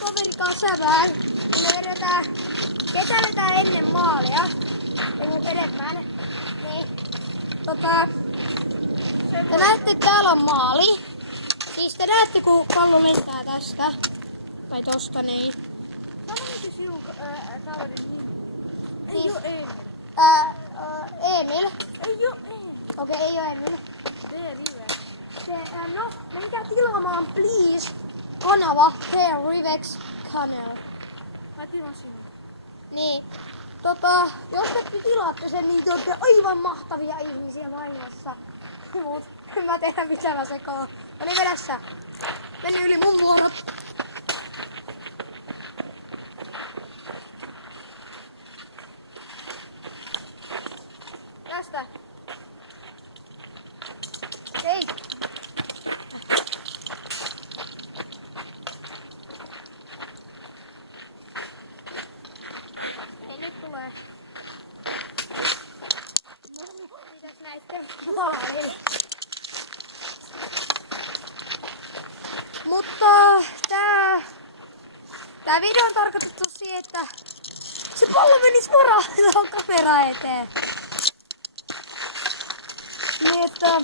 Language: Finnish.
kaverin kanssa sävään. Me vedetään, ketä vetää ennen maalia. Ei enemmän. Niin, te näette, että täällä on maali. Siis te näette, kun pallo lentää tästä. Tai tosta, niin. Sano mikä sinun kaverin nimi? Siis, Ei oo Emil. Emil. Ei oo Emil. Okei, ei oo Emil. D-Rive. No, menkää tilaamaan please kanava Hair Rivex Channel. Mä tilaan sinun. Niin, jos te tilaatte sen, niin te olette aivan mahtavia ihmisiä maailmassa. Mut, en mä tiedä mitä mä sekaan. No niin, vedä sä. Meni yli mun vuoro. Tästä. Hei. Hei, nyt tulee. Mitäs näitte? Maali. Mutta tää video on tarkoitettu siihen, että se pallo meni suoraan kameraan eteen. Niin, että